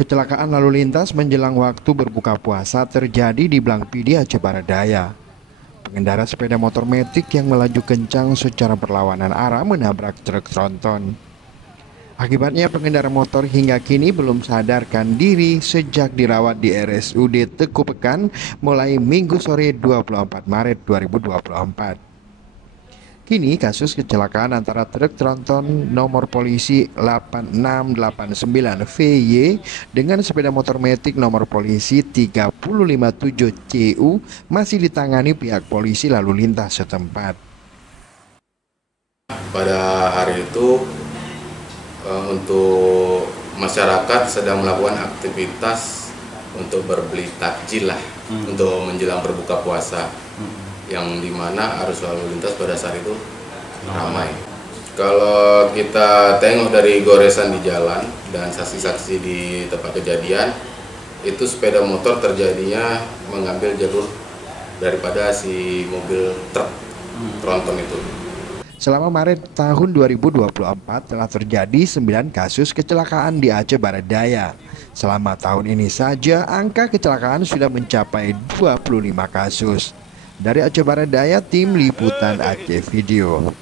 Kecelakaan lalu lintas menjelang waktu berbuka puasa terjadi di Blangpidi, Aceh Barat Daya. Pengendara sepeda motor metik yang melaju kencang secara berlawanan arah menabrak truk tronton. Akibatnya pengendara motor hingga kini belum sadarkan diri sejak dirawat di RSUD Teku Pekan mulai Minggu sore 24 Maret 2024. Kini kasus kecelakaan antara truk tronton nomor polisi 8689 VY dengan sepeda motor metik nomor polisi 3057 CU masih ditangani pihak polisi lalu lintas setempat. Pada hari itu untuk masyarakat sedang melakukan aktivitas untuk berbeli takjil lah untuk menjelang berbuka puasa, yang dimana arus lalu lintas pada saat itu ramai. Kalau kita tengok dari goresan di jalan dan saksi-saksi di tempat kejadian, itu sepeda motor terjadinya mengambil jalur daripada si mobil truk tronton itu. Selama Maret tahun 2024 telah terjadi 9 kasus kecelakaan di Aceh Barat Daya. Selama tahun ini saja angka kecelakaan sudah mencapai 25 kasus. Dari Aceh Barat Daya, tim liputan Aceh Video.